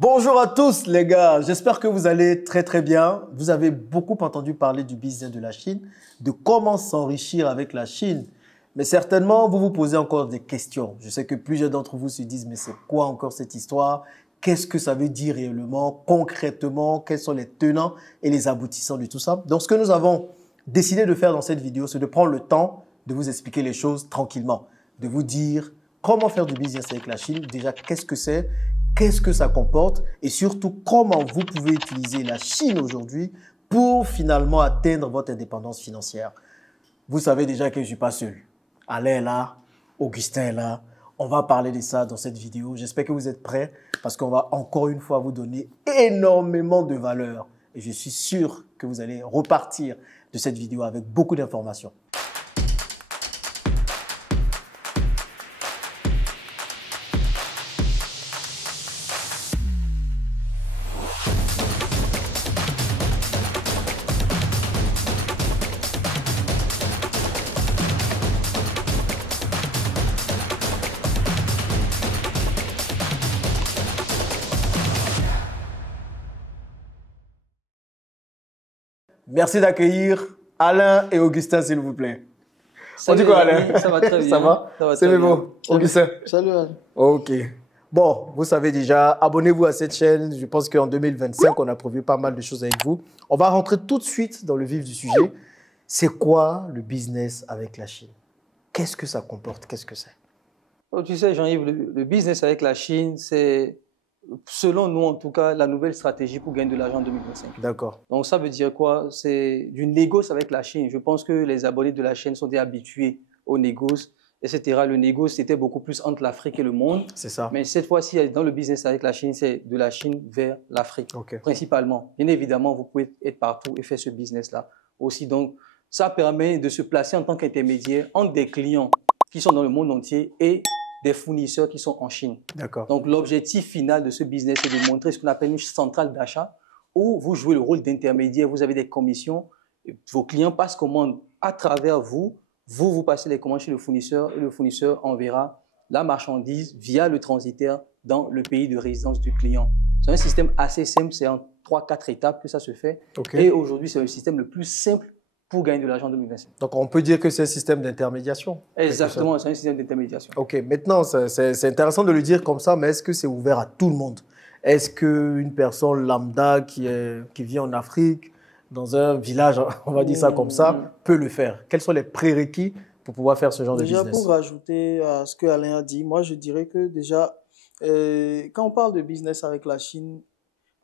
Bonjour à tous les gars, j'espère que vous allez très bien. Vous avez beaucoup entendu parler du business de la Chine, de comment s'enrichir avec la Chine. Mais certainement, vous vous posez encore des questions. Je sais que plusieurs d'entre vous se disent, mais c'est quoi encore cette histoire? Qu'est-ce que ça veut dire réellement, concrètement? Quels sont les tenants et les aboutissants de tout ça? Donc, ce que nous avons décidé de faire dans cette vidéo, c'est de prendre le temps de vous expliquer les choses tranquillement, de vous dire comment faire du business avec la Chine. Déjà, qu'est-ce que c'est? Qu'est-ce que ça comporte et surtout comment vous pouvez utiliser la Chine aujourd'hui pour finalement atteindre votre indépendance financière. Vous savez déjà que je ne suis pas seul. Alain est là, Augustin est là. On va parler de ça dans cette vidéo. J'espère que vous êtes prêts parce qu'on va encore une fois vous donner énormément de valeur. Et je suis sûr que vous allez repartir de cette vidéo avec beaucoup d'informations. Merci d'accueillir Alain et Augustin, s'il vous plaît. Salut, on dit quoi, Alain? Ça va très bien. Ça va? C'est bon. Augustin? Salut, Alain. Ok. Bon, vous savez déjà, abonnez-vous à cette chaîne. Je pense qu'en 2025, on a prévu pas mal de choses avec vous. On va rentrer tout de suite dans le vif du sujet. C'est quoi le business avec la Chine? Qu'est-ce que ça comporte? Qu'est-ce que c'est? Oh, tu sais, Jean-Yves, le business avec la Chine, c'est, selon nous en tout cas, la nouvelle stratégie pour gagner de l'argent en 2025. D'accord. Donc ça veut dire quoi? C'est du négoce avec la Chine. Je pense que les abonnés de la chaîne sont déjà habitués au négoce, etc. Le négoce, c'était beaucoup plus entre l'Afrique et le monde. C'est ça. Mais cette fois-ci, dans le business avec la Chine, c'est de la Chine vers l'Afrique, principalement. Bien évidemment, vous pouvez être partout et faire ce business-là aussi. Donc, ça permet de se placer en tant qu'intermédiaire entre des clients qui sont dans le monde entier et des fournisseurs qui sont en Chine. D'accord. Donc, l'objectif final de ce business, c'est de montrer ce qu'on appelle une centrale d'achat où vous jouez le rôle d'intermédiaire, vous avez des commissions, vos clients passent commande à travers vous, vous passez les commandes chez le fournisseur et le fournisseur enverra la marchandise via le transitaire dans le pays de résidence du client. C'est un système assez simple, c'est en 3-4 étapes que ça se fait. Et aujourd'hui, c'est le système le plus simple pour gagner de l'argent en 2025. Donc, on peut dire que c'est un système d'intermédiation. Exactement, c'est un système d'intermédiation. Ok, maintenant, c'est intéressant de le dire comme ça, mais est-ce que c'est ouvert à tout le monde? Est-ce qu'une personne lambda qui vit en Afrique, dans un village, on va dire ça comme ça, peut le faire? Quels sont les prérequis pour pouvoir faire ce genre de business? Déjà, pour rajouter à ce que Alain a dit, moi, je dirais que déjà, quand on parle de business avec la Chine,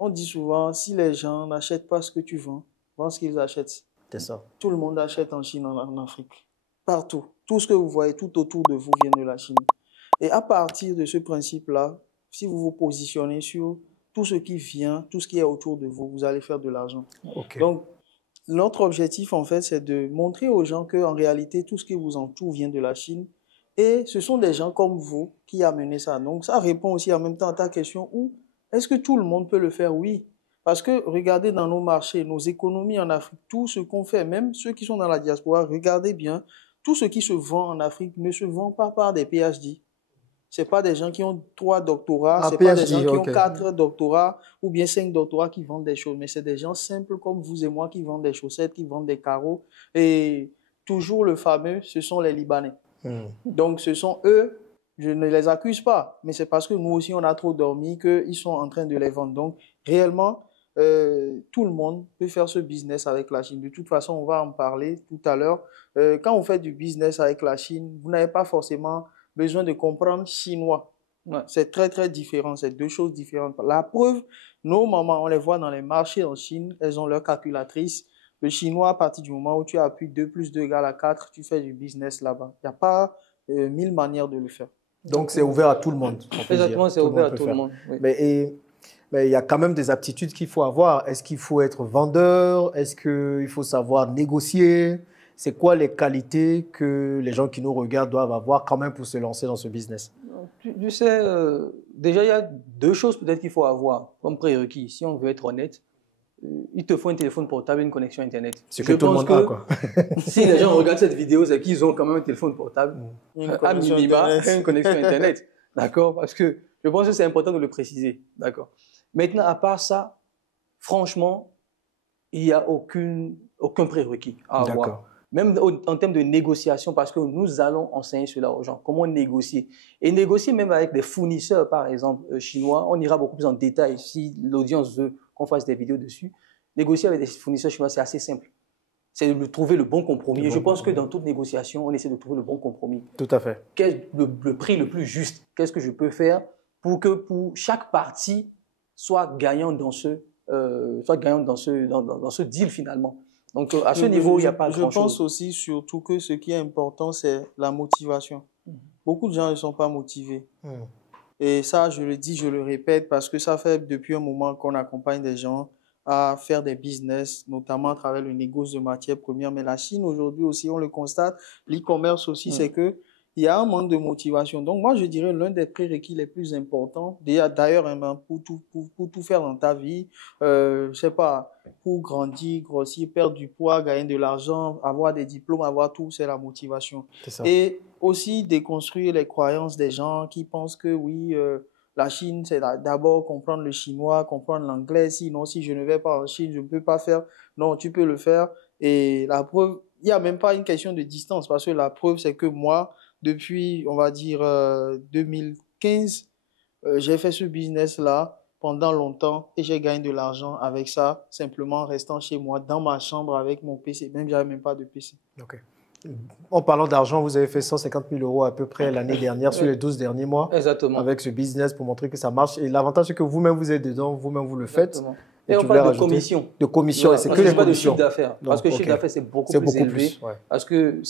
on dit souvent, si les gens n'achètent pas ce que tu vends, vends ce qu'ils achètent. C'est ça. Tout le monde achète en Chine, en Afrique. Partout. Tout ce que vous voyez tout autour de vous vient de la Chine. Et à partir de ce principe-là, si vous vous positionnez sur tout ce qui vient, tout ce qui est autour de vous, vous allez faire de l'argent. Donc, notre objectif, en fait, c'est de montrer aux gens qu'en réalité, tout ce qui vous entoure vient de la Chine. Et ce sont des gens comme vous qui amenez ça. Donc, ça répond aussi en même temps à ta question où est-ce que tout le monde peut le faire? Oui. Parce que regardez dans nos marchés, nos économies en Afrique, tout ce qu'on fait, même ceux qui sont dans la diaspora, regardez bien, tout ce qui se vend en Afrique ne se vend pas par des PhD. Ce n'est pas des gens qui ont 3 doctorats, ce n'est pas des gens qui ont 4 doctorats ou bien 5 doctorats qui vendent des choses, mais c'est des gens simples comme vous et moi qui vendent des chaussettes, qui vendent des carreaux. Et toujours le fameux, ce sont les Libanais. Donc ce sont eux, je ne les accuse pas, mais c'est parce que nous aussi on a trop dormi qu'ils sont en train de les vendre. Donc réellement, tout le monde peut faire ce business avec la Chine. De toute façon, on va en parler tout à l'heure. Quand vous faites du business avec la Chine, vous n'avez pas forcément besoin de comprendre chinois. C'est très différent, c'est 2 choses différentes. La preuve, nos mamans, on les voit dans les marchés en Chine, elles ont leur calculatrice. Le chinois, à partir du moment où tu appuies 2 plus 2 égale à 4, tu fais du business là-bas. Il n'y a pas 1000 manières de le faire. Donc, c'est ouvert à tout le monde. Exactement, c'est ouvert à tout le monde. Oui. Mais il y a quand même des aptitudes qu'il faut avoir. Est-ce qu'il faut être vendeur? Est-ce qu'il faut savoir négocier? C'est quoi les qualités que les gens qui nous regardent doivent avoir quand même pour se lancer dans ce business? Tu sais, déjà, il y a 2 choses peut-être qu'il faut avoir comme prérequis. Si on veut être honnête, il te faut un téléphone portable et une connexion Internet. C'est que tout le monde a, quoi. Si les gens regardent cette vidéo, c'est qu'ils ont quand même un téléphone portable, à minima, une connexion Internet. D'accord? Parce que je pense que c'est important de le préciser. D'accord? Maintenant, à part ça, franchement, il n'y a aucun prérequis à avoir. D'accord. Même en termes de négociation, parce que nous allons enseigner cela aux gens, comment négocier. Et négocier même avec des fournisseurs, par exemple, chinois, on ira beaucoup plus en détail si l'audience veut qu'on fasse des vidéos dessus. Négocier avec des fournisseurs chinois, c'est assez simple. C'est de trouver le bon compromis. Et je pense que dans toute négociation, on essaie de trouver le bon compromis. Tout à fait. Quel est le prix le plus juste? Qu'est-ce que je peux faire pour que pour chaque partie soit gagnant dans ce deal finalement. Donc à ce niveau, il n'y a pas grand-chose. Je pense aussi surtout que ce qui est important, c'est la motivation. Beaucoup de gens ne sont pas motivés. Et ça, je le dis, je le répète, parce que ça fait depuis un moment qu'on accompagne des gens à faire des business, notamment à travers le négoce de matières premières. Mais la Chine, aujourd'hui aussi, on le constate, l'e-commerce aussi, c'est que il y a un manque de motivation. Donc, moi, je dirais l'un des prérequis les plus importants, d'ailleurs, pour tout faire dans ta vie, je sais pas, pour grandir, grossir, perdre du poids, gagner de l'argent, avoir des diplômes, avoir tout, c'est la motivation. C'est ça. Et aussi déconstruire les croyances des gens qui pensent que oui, la Chine, c'est d'abord comprendre le chinois, comprendre l'anglais. Sinon, si je ne vais pas en Chine, je ne peux pas faire. Non, tu peux le faire. Et la preuve, il n'y a même pas une question de distance, parce que la preuve, c'est que moi, depuis, on va dire, 2015, j'ai fait ce business-là pendant longtemps et j'ai gagné de l'argent avec ça, simplement en restant chez moi, dans ma chambre avec mon PC. Même, j'avais même pas de PC. Ok. En parlant d'argent, vous avez fait 150 000 euros à peu près l'année dernière, sur les 12 derniers mois. Exactement. Avec ce business pour montrer que ça marche. Et l'avantage, c'est que vous-même, vous êtes dedans, vous-même, vous le faites. Exactement. Et on parle de commission. De commission, et c'est que les pas de commissions. chiffre d'affaires. Parce que le chiffre d'affaires, c'est beaucoup plus élevé. Parce que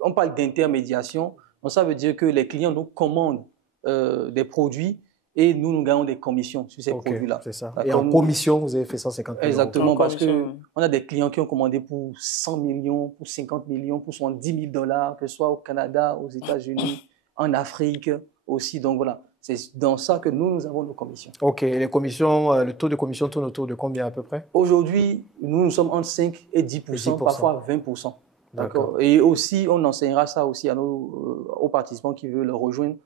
on parle d'intermédiation. Donc, ça veut dire que les clients nous commandent des produits et nous gagnons des commissions sur ces produits-là. C'est ça. Et en commission, vous avez fait 150 000 Exactement, euros. parce qu'on a des clients qui ont commandé pour 100 millions, pour 50 millions, pour 70 000 $, que ce soit au Canada, aux États-Unis, en Afrique aussi. Donc voilà, c'est dans ça que nous avons nos commissions. Ok, et les commissions, le taux de commission tourne autour de combien à peu près? Aujourd'hui, nous sommes entre 5 et 10%, parfois 20%. D'accord. Et aussi, on enseignera ça aussi à aux participants qui veulent rejoindre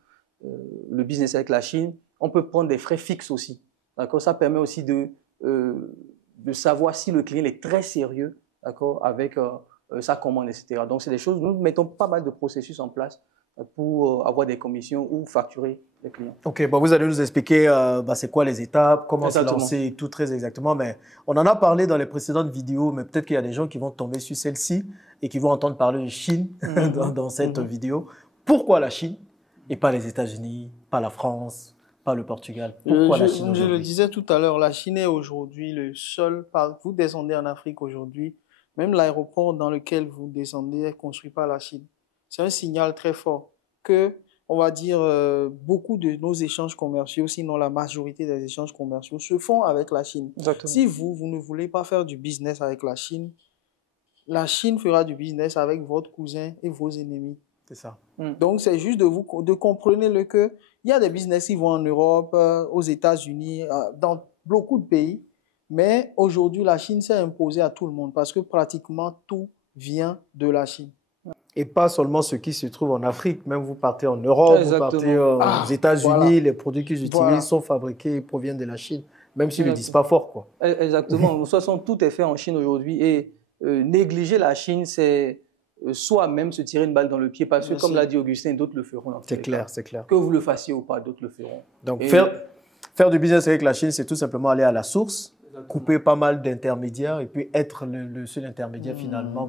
le business avec la Chine. On peut prendre des frais fixes aussi. D'accord. Ça permet aussi de savoir si le client est très sérieux, d'accord, avec sa commande, etc. Donc, c'est des choses, nous mettons pas mal de processus en place pour avoir des commissions ou facturer les clients. Ok, bon, vous allez nous expliquer c'est quoi les étapes, comment se lancer, tout très exactement. Mais on en a parlé dans les précédentes vidéos, mais peut-être qu'il y a des gens qui vont tomber sur celle-ci et qui vont entendre parler de Chine dans cette vidéo. Pourquoi la Chine et pas les États-Unis, pas la France, pas le Portugal? Pourquoi la Chine? Je le disais tout à l'heure, la Chine est aujourd'hui le seul. Vous descendez en Afrique aujourd'hui, même l'aéroport dans lequel vous descendez est construit par la Chine. C'est un signal très fort que, on va dire, beaucoup de nos échanges commerciaux, sinon la majorité des échanges commerciaux, se font avec la Chine. Exactement. Si vous ne voulez pas faire du business avec la Chine fera du business avec votre cousin et vos ennemis. C'est ça. Donc, c'est juste de comprendre qu'il y a des business qui vont en Europe, aux États-Unis, dans beaucoup de pays. Mais aujourd'hui, la Chine s'est imposée à tout le monde parce que pratiquement tout vient de la Chine. Et pas seulement ce qui se trouve en Afrique, même vous partez en Europe, vous partez aux États-Unis, les produits qu'ils utilisent sont fabriqués et proviennent de la Chine, même s'ils ne le disent pas fort, quoi. Exactement. De toute façon, tout est fait en Chine aujourd'hui et négliger la Chine, c'est soi-même se tirer une balle dans le pied parce que, comme l'a dit Augustin, d'autres le feront. C'est clair, c'est clair. Que vous le fassiez ou pas, d'autres le feront. Donc, faire du business avec la Chine, c'est tout simplement aller à la source, couper pas mal d'intermédiaires et puis être le seul intermédiaire finalement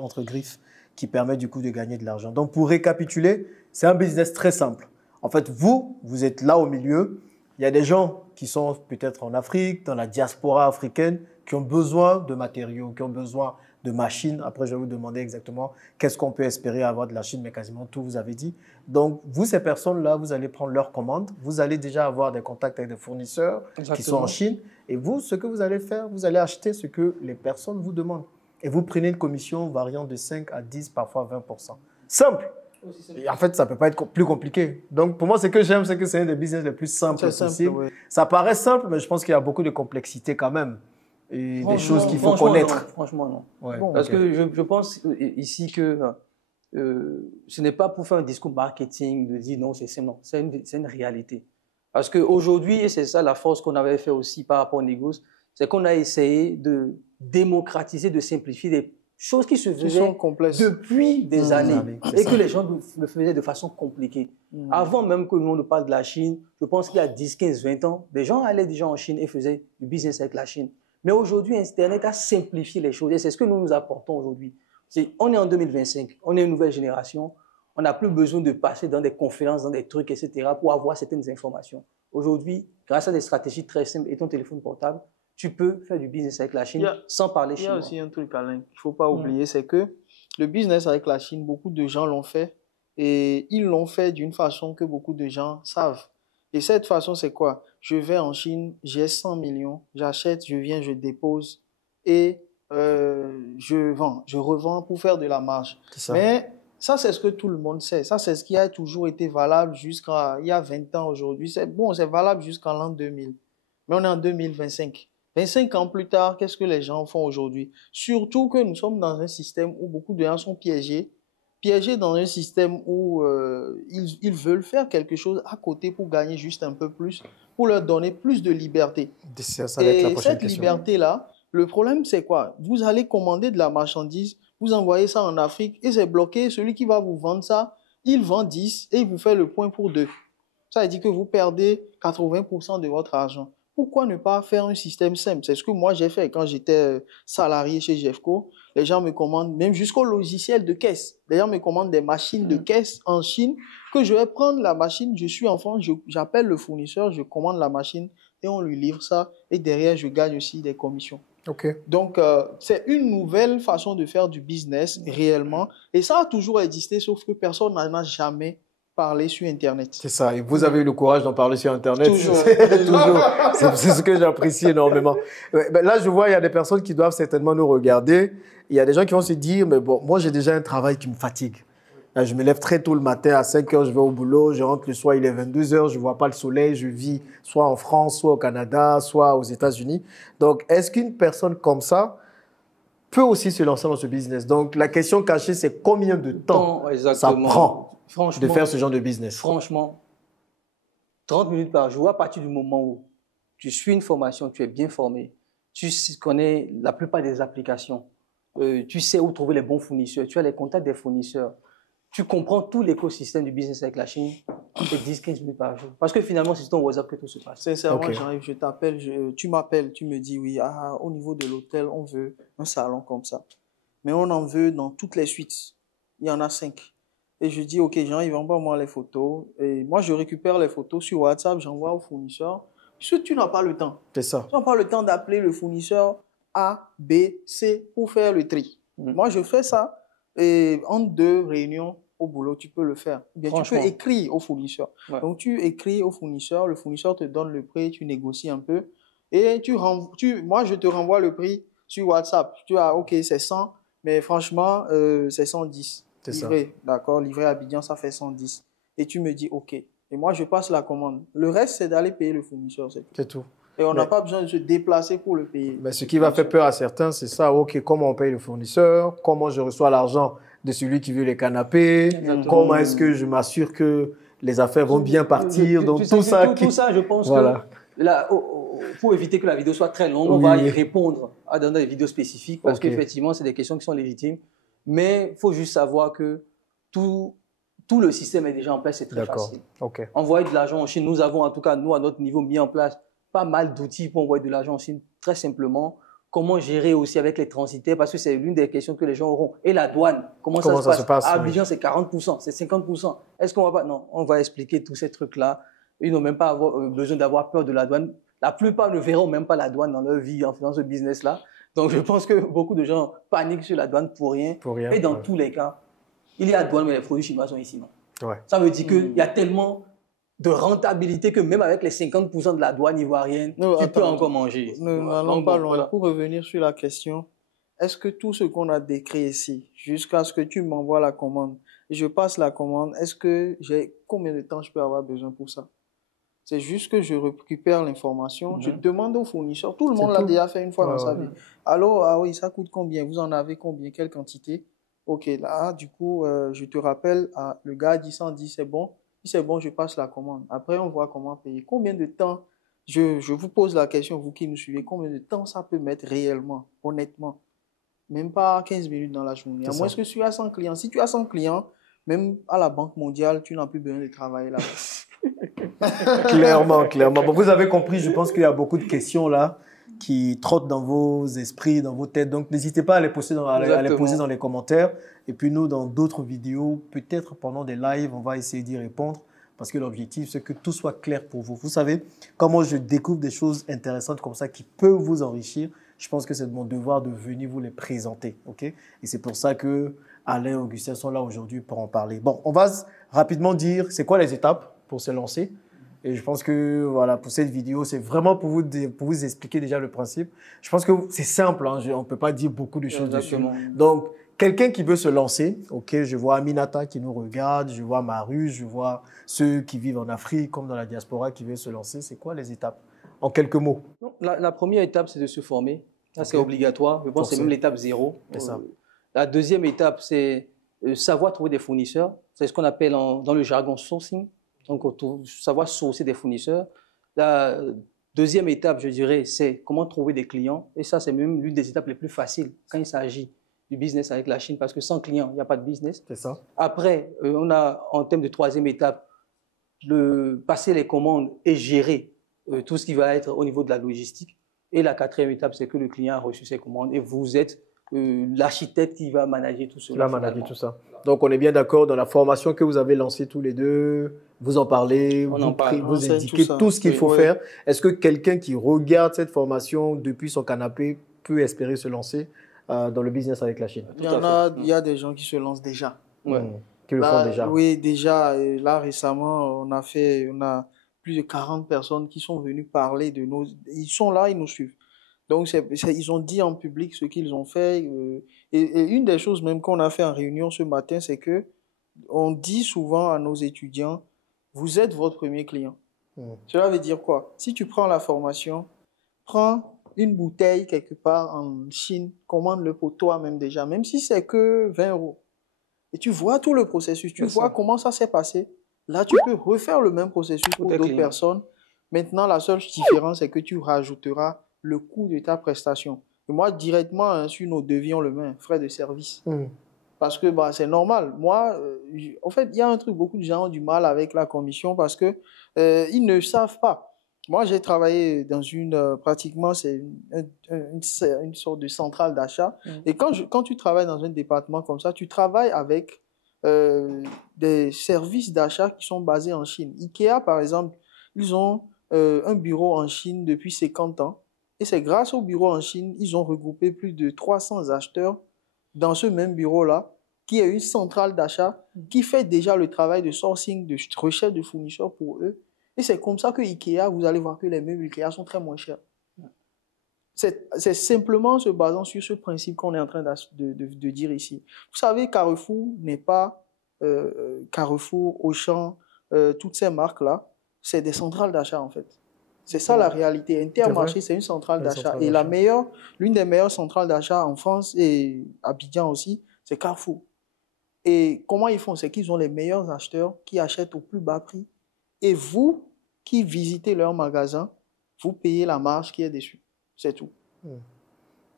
entre griffes qui permet du coup de gagner de l'argent. Donc, pour récapituler, c'est un business très simple. En fait, vous êtes là au milieu. Il y a des gens qui sont peut-être en Afrique, dans la diaspora africaine, qui ont besoin de matériaux, qui ont besoin de machines. Après, je vais vous demander exactement qu'est-ce qu'on peut espérer avoir de la Chine, mais quasiment tout, vous avez dit. Donc, vous, ces personnes-là, vous allez prendre leurs commandes. Vous allez déjà avoir des contacts avec des fournisseurs qui sont en Chine. Et vous, ce que vous allez faire, vous allez acheter ce que les personnes vous demandent. Et vous prenez une commission variant de 5 à 10, parfois 20%. Simple. Et en fait, ça ne peut pas être plus compliqué. Donc, pour moi, ce que j'aime, c'est que c'est un des business les plus simples possibles. Oui. Ça paraît simple, mais je pense qu'il y a beaucoup de complexité quand même. Et des choses qu'il faut connaître. Non, franchement, non. Ouais, parce que je pense ici que ce n'est pas pour faire un discours marketing de dire non, c'est simple. Non, c'est une réalité. Parce qu'aujourd'hui, et c'est ça la force qu'on avait fait aussi par rapport aux négociations, c'est qu'on a essayé de démocratiser, de simplifier des choses qui se Qui faisaient sont complexes. depuis des années c'est et ça. que les gens le faisaient de façon compliquée. Avant même que nous ne parle de la Chine, je pense qu'il y a 10, 15, 20 ans, des gens allaient déjà en Chine et faisaient du business avec la Chine. Mais aujourd'hui, Internet a simplifié les choses et c'est ce que nous nous apportons aujourd'hui. On est en 2025, on est une nouvelle génération, on n'a plus besoin de passer dans des conférences, dans des trucs, etc. pour avoir certaines informations. Aujourd'hui, grâce à des stratégies très simples et ton téléphone portable, tu peux faire du business avec la Chine sans parler Il y a chinois. aussi un truc, Alain, qu'il ne faut pas oublier, c'est que le business avec la Chine, beaucoup de gens l'ont fait et ils l'ont fait d'une façon que beaucoup de gens savent. Et cette façon, c'est quoi? Je vais en Chine, j'ai 100 millions, j'achète, je viens, je dépose et je vends, je revends pour faire de la marge. Mais ça, c'est ce que tout le monde sait. Ça, c'est ce qui a toujours été valable jusqu'à il y a 20 ans aujourd'hui. C'est bon, c'est valable jusqu'en l'an 2000. Mais on est en 2025. 25 ans plus tard, qu'est-ce que les gens font aujourd'hui? Surtout que nous sommes dans un système où beaucoup de gens sont piégés dans un système où ils veulent faire quelque chose à côté pour gagner juste un peu plus, pour leur donner plus de liberté. Ça va être la Et prochaine cette question. liberté-là, le problème, c'est quoi? Vous allez commander de la marchandise, vous envoyez ça en Afrique et c'est bloqué. Celui qui va vous vendre ça, il vend 10 et il vous fait le point pour 2. Ça veut dire que vous perdez 80% de votre argent. Pourquoi ne pas faire un système simple? C'est ce que moi j'ai fait quand j'étais salarié chez Jeffco. Les gens me commandent, même jusqu'au logiciel de caisse. Les gens me commandent des machines de caisse en Chine que je vais prendre la machine. Je suis en France, j'appelle le fournisseur, je commande la machine et on lui livre ça. Et derrière, je gagne aussi des commissions. Donc, c'est une nouvelle façon de faire du business réellement. Et ça a toujours existé, sauf que personne n'en a jamais parler sur Internet. C'est ça. Et vous avez eu le courage d'en parler sur Internet. Toujours. Toujours. C'est ce que j'apprécie énormément. Là, je vois, il y a des personnes qui doivent certainement nous regarder. Il y a des gens qui vont se dire, mais bon, moi, j'ai déjà un travail qui me fatigue. Là, je me lève très tôt le matin, à 5 heures, je vais au boulot, je rentre le soir, il est 22 heures, je ne vois pas le soleil, je vis soit en France, soit au Canada, soit aux États-Unis. Donc, est-ce qu'une personne comme ça peut aussi se lancer dans ce business? Donc, la question cachée, c'est combien de temps ça prend de faire ce genre de business? Franchement, 30 minutes par jour, à partir du moment où tu suis une formation, tu es bien formé, tu connais la plupart des applications, tu sais où trouver les bons fournisseurs, tu as les contacts des fournisseurs, tu comprends tout l'écosystème du business avec la Chine, c'est 10-15 minutes par jour. Parce que finalement, c'est sur ton WhatsApp que tout se passe. Sincèrement, j'arrive, je t'appelle, tu m'appelles, tu me dis, oui, au niveau de l'hôtel, on veut un salon comme ça. Mais on en veut dans toutes les suites. Il y en a 5. Et je dis, OK, j'arrive, envoie-moi les photos. Et moi, je récupère les photos sur WhatsApp, j'envoie au fournisseur. Puisque tu n'as pas le temps. C'est ça. Tu n'as pas le temps d'appeler le fournisseur A, B, C pour faire le tri. Moi, je fais ça. Et en 2 réunions au boulot, tu peux le faire. Bien, tu peux écrire au fournisseur. Ouais. Donc, tu écris au fournisseur, le fournisseur te donne le prix, tu négocies un peu. Et moi, je te renvoie le prix sur WhatsApp. Tu as, OK, c'est 100, mais franchement, c'est 110. Livré, d'accord, livré à Abidjan, ça fait 110. Et tu me dis, OK. Et moi, je passe la commande. Le reste, c'est d'aller payer le fournisseur. C'est tout. Et on n'a pas besoin de se déplacer pour le payer. Mais ce qui va faire peur à certains, c'est ça. OK, comment on paye le fournisseur? Comment je reçois l'argent de celui qui veut les canapés? Comment est-ce que je m'assure que les affaires vont bien partir? Donc, tout ça, je pense que là, pour éviter que la vidéo soit très longue, on va y répondre dans des vidéos spécifiques parce qu'effectivement, c'est des questions qui sont légitimes. Mais il faut juste savoir que tout le système est déjà en place, c'est très facile. Envoyer de l'argent en Chine, nous avons en tout cas, nous, à notre niveau, mis en place pas mal d'outils pour envoyer de l'argent en Chine, très simplement. Comment gérer aussi avec les transitaires, parce que c'est l'une des questions que les gens auront. Et la douane, comment ça se passe? À Abidjan, c'est 40%, c'est 50%. Est-ce qu'on va pas? Non, on va expliquer tous ces trucs-là. Ils n'ont même pas besoin d'avoir peur de la douane. La plupart ne verront même pas la douane dans leur vie en faisant ce business-là. Donc, je pense que beaucoup de gens paniquent sur la douane pour rien. Et dans tous les cas, il y a douane, mais les produits chinois sont ici, non? Ça veut dire qu'il y a tellement de rentabilité que même avec les 50% de la douane ivoirienne, tu peux encore manger. N'allons pas loin. Pour revenir sur la question, est-ce que tout ce qu'on a décrit ici, jusqu'à ce que tu m'envoies la commande, et je passe la commande, est-ce que combien de temps je peux avoir besoin pour ça? C'est juste que je récupère l'information, je demande au fournisseur, tout le monde l'a déjà fait une fois dans sa vie. Alors, ah oui, ça coûte combien? Vous en avez combien? Quelle quantité? OK, là, du coup, je te rappelle, le gars dit 110, c'est bon. Si c'est bon, je passe la commande. Après, on voit comment payer. Combien de temps, je vous pose la question, vous qui nous suivez, combien de temps ça peut mettre réellement, honnêtement? Même pas 15 minutes dans la journée. À moins que tu as 100 clients. Si tu as 100 clients, même à la Banque mondiale, tu n'as plus besoin de travailler là. Clairement, clairement. Bon, vous avez compris, je pense qu'il y a beaucoup de questions là qui trottent dans vos esprits, dans vos têtes. Donc, n'hésitez pas à les poser à les poser dans les commentaires. Et puis, nous, dans d'autres vidéos, peut-être pendant des lives, on va essayer d'y répondre parce que l'objectif, c'est que tout soit clair pour vous. Vous savez, quand moi, je découvre des choses intéressantes comme ça qui peuvent vous enrichir, je pense que c'est de mon devoir de venir vous les présenter. Ok? Et c'est pour ça que Alain et Augustin sont là aujourd'hui pour en parler. Bon, on va rapidement dire c'est quoi les étapes pour se lancer. Et je pense que voilà, pour cette vidéo, c'est vraiment pour vous expliquer déjà le principe. Je pense que c'est simple, hein, on ne peut pas dire beaucoup de choses dessus. Donc, quelqu'un qui veut se lancer, ok, je vois Aminata qui nous regarde, je vois Maru, je vois ceux qui vivent en Afrique comme dans la diaspora qui veulent se lancer. C'est quoi les étapes? En quelques mots. La première étape, c'est de se former. Ça, c'est obligatoire. Je pense que c'est même l'étape 0. Ça. La deuxième étape, c'est savoir trouver des fournisseurs. C'est ce qu'on appelle dans le jargon sourcing. Donc, savoir sourcer des fournisseurs. La deuxième étape, je dirais, c'est comment trouver des clients. Et ça, c'est même l'une des étapes les plus faciles quand il s'agit du business avec la Chine, parce que sans clients, il n'y a pas de business. C'est ça. Après, on a, en termes de troisième étape, passer les commandes et gérer tout ce qui va être au niveau de la logistique. Et la quatrième étape, c'est que le client a reçu ses commandes et vous êtes l'architecte qui va manager tout cela. Tout ça. Donc, on est bien d'accord dans la formation que vous avez lancée tous les deux. Vous en parlez, vous indiquez tout ce qu'il faut faire. Est-ce que quelqu'un qui regarde cette formation depuis son canapé peut espérer se lancer dans le business avec la Chine? Il y a des gens qui se lancent déjà. Qui le font déjà. Oui, déjà. Là, récemment, on a plus de 40 personnes qui sont venues parler de nos... Ils sont là, ils nous suivent. Donc, ils ont dit en public ce qu'ils ont fait. Et une des choses même qu'on a fait en réunion ce matin, c'est que on dit souvent à nos étudiants, vous êtes votre premier client. Cela veut dire quoi? Si tu prends la formation, prends une bouteille quelque part en Chine, commande-le pour toi-même déjà, même si c'est que 20 €. Et tu vois tout le processus, tu vois comment ça s'est passé. Là, tu peux refaire le même processus pour d'autres personnes. Maintenant, la seule différence, c'est que tu rajouteras le coût de ta prestation. Et moi, directement, sur nos devis, on le met, frais de service. Parce que c'est normal. Moi, en fait, il y a un truc, beaucoup de gens ont du mal avec la commission parce que ils ne savent pas. Moi, j'ai travaillé dans pratiquement, c'est une sorte de centrale d'achat. Et quand tu travailles dans un département comme ça, tu travailles avec des services d'achat qui sont basés en Chine. IKEA, par exemple, ils ont un bureau en Chine depuis 50 ans. Et c'est grâce au bureau en Chine, ils ont regroupé plus de 300 acheteurs dans ce même bureau-là, qui est une centrale d'achat qui fait déjà le travail de sourcing, de recherche de fournisseurs pour eux. Et c'est comme ça que IKEA, vous allez voir que les meubles IKEA sont très moins chers. C'est simplement en se basant sur ce principe qu'on est en train de dire ici. Vous savez, Carrefour n'est pas Carrefour, Auchan, toutes ces marques-là, c'est des centrales d'achat en fait. C'est ça la réalité. Intermarché, c'est une centrale d'achat. Et l'une des meilleures centrales d'achat en France et à Abidjan aussi, c'est Carrefour. Et comment ils font? C'est qu'ils ont les meilleurs acheteurs qui achètent au plus bas prix. Et vous, qui visitez leur magasin, vous payez la marge qui est dessus. C'est tout.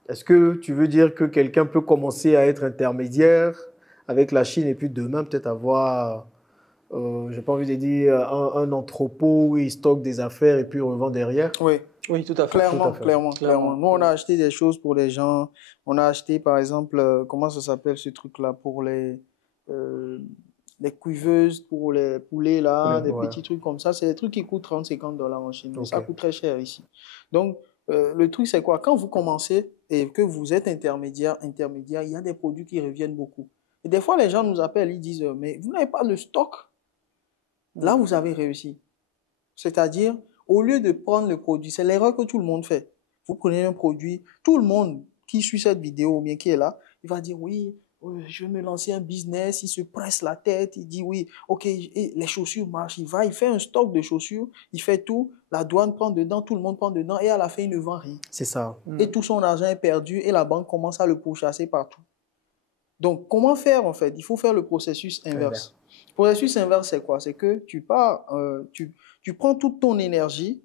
Est-ce que tu veux dire que quelqu'un peut commencer à être intermédiaire avec la Chine et puis demain peut-être avoir, j'ai pas envie de dire, un entrepôt où il stocke des affaires et puis revend derrière? Oui, tout à fait. Clairement. Nous, on a acheté des choses pour les gens. On a acheté, par exemple, comment ça s'appelle ce truc-là, pour les cuiveuses, pour les poulets, là, des petits trucs comme ça. C'est des trucs qui coûtent 30-50 $ en Chine. Mais ça coûte très cher ici. Donc, le truc, c'est quoi? Quand vous commencez et que vous êtes intermédiaire, il y a des produits qui reviennent beaucoup. Et des fois, les gens nous appellent, ils disent, mais vous n'avez pas de stock? Là, vous avez réussi. C'est-à-dire, au lieu de prendre le produit, c'est l'erreur que tout le monde fait. Vous prenez un produit, tout le monde qui suit cette vidéo ou bien qui est là, il va dire, oui, je vais me lancer un business, il se presse la tête, il dit, oui, ok, et les chaussures marchent, il fait un stock de chaussures, il fait tout, la douane prend dedans, tout le monde prend dedans, et à la fin, il ne vend rien. C'est ça. Et tout son argent est perdu, et la banque commence à le pourchasser partout. Donc, comment faire en fait? Il faut faire le processus inverse. Processus inverse, c'est quoi? C'est que tu pars, tu prends toute ton énergie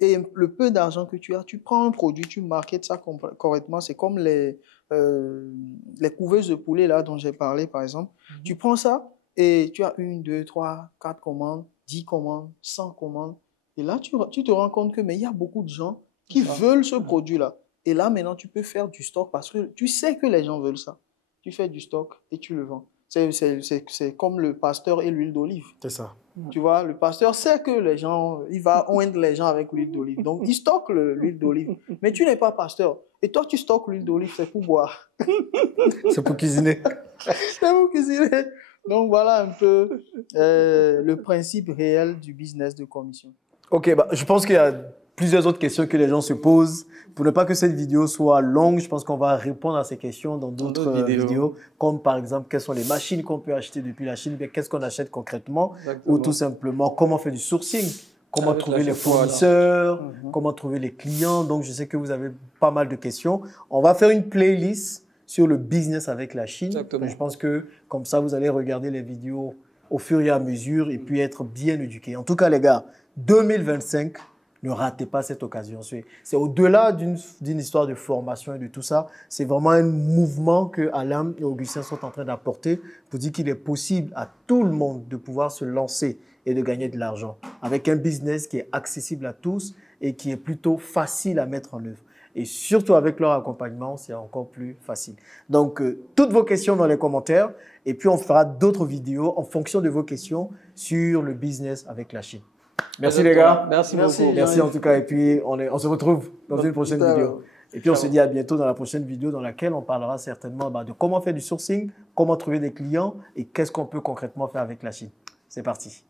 et le peu d'argent que tu as, tu prends un produit, tu marketes ça correctement. C'est comme les couveuses de poulet là dont j'ai parlé, par exemple. Tu prends ça et tu as 1, 2, 3, 4 commandes, 10 commandes, 100 commandes. Et là, tu te rends compte que mais il y a beaucoup de gens qui veulent ce produit-là. Et là, maintenant, tu peux faire du stock parce que tu sais que les gens veulent ça. Tu fais du stock et tu le vends. C'est comme le pasteur et l'huile d'olive. C'est ça. Tu vois, le pasteur sait que les gens, il va oindre les gens avec l'huile d'olive. Donc, il stocke l'huile d'olive. Mais tu n'es pas pasteur. Et toi, tu stockes l'huile d'olive, c'est pour boire. C'est pour cuisiner. C'est pour cuisiner. Donc, voilà un peu le principe réel du business de commission. Ok, bah, je pense qu'il y a plusieurs autres questions que les gens se posent. Pour ne pas que cette vidéo soit longue, je pense qu'on va répondre à ces questions dans d'autres vidéos, comme par exemple, quelles sont les machines qu'on peut acheter depuis la Chine, qu'est-ce qu'on achète concrètement, ou tout simplement, comment faire du sourcing, comment trouver les fournisseurs, comment trouver les clients. Donc, je sais que vous avez pas mal de questions. On va faire une playlist sur le business avec la Chine. Je pense que comme ça, vous allez regarder les vidéos au fur et à mesure et puis être bien éduqué. En tout cas, les gars, 2025, ne ratez pas cette occasion. C'est au-delà d'une histoire de formation et de tout ça. C'est vraiment un mouvement que Alain et Augustin sont en train d'apporter pour dire qu'il est possible à tout le monde de pouvoir se lancer et de gagner de l'argent avec un business qui est accessible à tous et qui est plutôt facile à mettre en œuvre. Et surtout avec leur accompagnement, c'est encore plus facile. Donc, toutes vos questions dans les commentaires et puis on fera d'autres vidéos en fonction de vos questions sur le business avec la Chine. Merci les gars. Merci beaucoup. Merci en tout cas. Et puis, on se retrouve dans une prochaine vidéo. Et puis, on se dit à bientôt dans la prochaine vidéo dans laquelle on parlera certainement de comment faire du sourcing, comment trouver des clients et qu'est-ce qu'on peut concrètement faire avec la Chine. C'est parti.